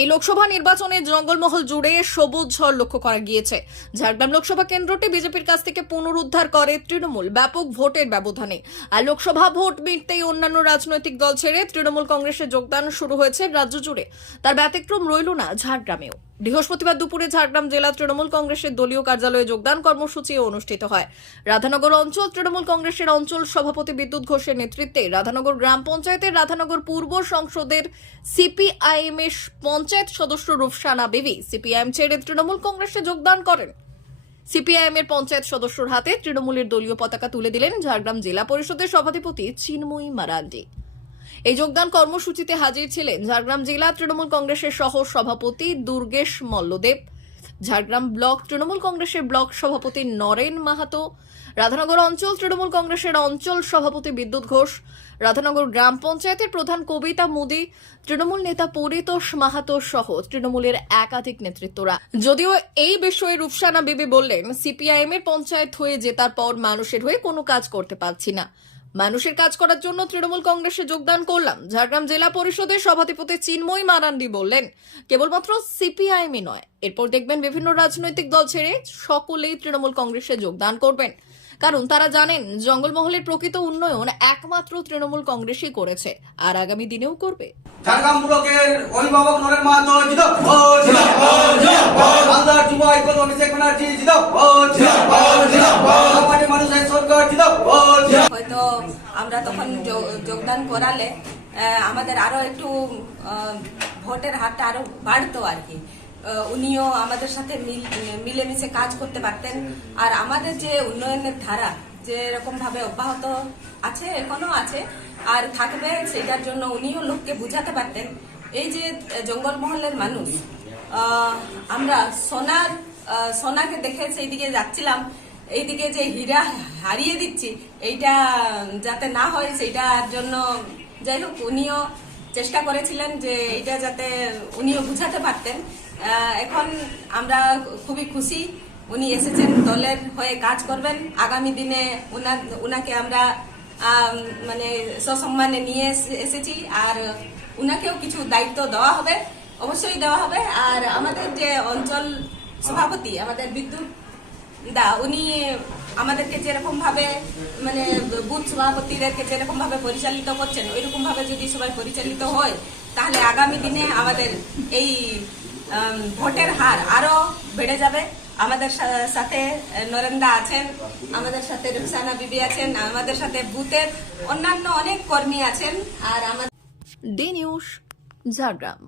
এই লোকসভা নির্বাচনে জঙ্গলমহল জুড়ে সবুজ ঝড় লক্ষ্য করা গিয়েছে। ঝাড়গ্রাম লোকসভা কেন্দ্রটি বিজেপির কাছ থেকে পুনরুদ্ধার করে তৃণমূল ব্যাপক ভোটের ব্যবধানে। আর লোকসভা ভোট মিটতেই অন্যান্য রাজনৈতিক দল ছেড়ে তৃণমূল কংগ্রেসে যোগদান শুরু হয়েছে রাজ্য জুড়ে। তার ব্যতিক্রম রইল না ঝাড়গ্রামেও। বৃহস্পতিবার দুপুরে ঝাড়গ্রাম জেলা তৃণমূল কংগ্রেসের দলীয় কার্যালয়ে যোগদান কর্মসূচি অনুষ্ঠিত হয়। রাধানগর অঞ্চল তৃণমূল কংগ্রেসের অঞ্চল সভাপতি বিদ্যুৎ ঘোষের নেতৃত্বে রাধানগর গ্রাম পঞ্চায়েতের রাধানগর পূর্ব সংসদের সিপিআইএম এর পঞ্চায়েত সদস্য রূপসানা বিবি সিপিআইএম ছেড়ে তৃণমূল কংগ্রেসে যোগদান করেন। সিপিআইএম এর পঞ্চায়েত সদস্যর হাতে তৃণমূলের দলীয় পতাকা তুলে দিলেন ঝাড়গ্রাম জেলা পরিষদের সভাধিপতি চিন্ময়ী মারান্ডি। এই যোগদান কর্মসূচিতে হাজির ছিলেন ঝাড়গ্রাম জেলা তৃণমূল কংগ্রেসের সহ সভাপতি দুর্গেশ মল্লদেব, ঝাড়গ্রাম ব্লক তৃণমূল কংগ্রেসের ব্লক সভাপতি নরেন মাহাতো, রাধানগর অঞ্চল তৃণমূল কংগ্রেসের অঞ্চল সভাপতি বিদ্যুৎ ঘোষ, রাধানগর গ্রাম পঞ্চায়েতের প্রধান কবিতা মুদি, তৃণমূল নেতা পরিতোষ মাহাতো সহ তৃণমূলের একাধিক নেতৃত্বরা। যদিও এই বিষয়ে রূপসানা বিবি বললেন, সিপিআইএম এর পঞ্চায়েত হয়ে জেতার পর মানুষের হয়ে কোনো কাজ করতে পারছি না, মানুষের কাজ করার জন্য তৃণমূল কংগ্রেসে যোগদান করলাম। ঝাড়গ্রাম জেলা পরিষদের সভাধিপতি চিন্ময়ী মারান্ডি বললেন, কেবলমাত্র সিপিআইএমই নয়, এরপর দেখবেন বিভিন্ন রাজনৈতিক দল ছেড়ে সকলেই তৃণমূল কংগ্রেসে যোগদান করবেন, কারণ তারা জানেন জঙ্গলমহলের প্রকৃত উন্নয়ন একমাত্র তৃণমূল কংগ্রেসই করেছে আর আগামী দিনেও করবে। ঝাড়গ্রাম ব্লকের অভিভাবক নরেন মাহাতো জিন্দাবাদ, বাংলার যুব আইকন অভিষেক ব্যানার্জি জিন্দাবাদ, আমাদের মানুষের সরকার জিন্দাবাদ। হয়তো আমরা তখন যোগদান করালে আমাদের আরো একটু ভোটের হারটা আরো বাড়তো আর কি। উনিও আমাদের সাথে মিলেমিশে কাজ করতে পারতেন। আর আমাদের যে উন্নয়নের ধারা যে রকম ভাবে অব্যাহত আছে, এখনো আছে আর থাকবে, সেটার জন্য উনিও লোককে বুঝাতে পারতেন। এই যে জঙ্গলমহলের মানুষ, আমরা সোনাকে দেখে সেই দিকে যাচ্ছিলাম, এইদিকে যে হীরা হারিয়ে দিচ্ছি, এইটা যাতে না হয় সেইটার জন্য যাই হোক উনিও চেষ্টা করেছিলেন যে এইটা যাতে উনিও বুঝাতে পারতেন। এখন আমরা খুবই খুশি উনি এসেছেন, দলের হয়ে কাজ করবেন। আগামী দিনে উনাকে আমরা মানে সসম্মানে নিয়ে এসেছি আর উনাকেও কিছু দায়িত্ব দেওয়া হবে, অবশ্যই দেওয়া হবে। আর আমাদের যে অঞ্চল সভাপতি আমাদের বিদ্যুৎ দা, উনি আমাদেরকে যেরকম ভাবে মানে বুথ সভাপতিদেরকে যেরকম ভাবে পরিচালিত করছেন, ওইরকম ভাবে যদি সবাই পরিচালিত হয় তাহলে আগামী দিনে আমাদের এই ভোটের হার আরো বেড়ে যাবে। আমাদের সাথে নরেন্দা আছেন, আমাদের সাথে রূপসানা বিবি আছেন, আমাদের সাথে বুথের অন্যান্য অনেক কর্মী আছেন। আর আমাদের ডি নিউজ ঝাড়গ্রাম।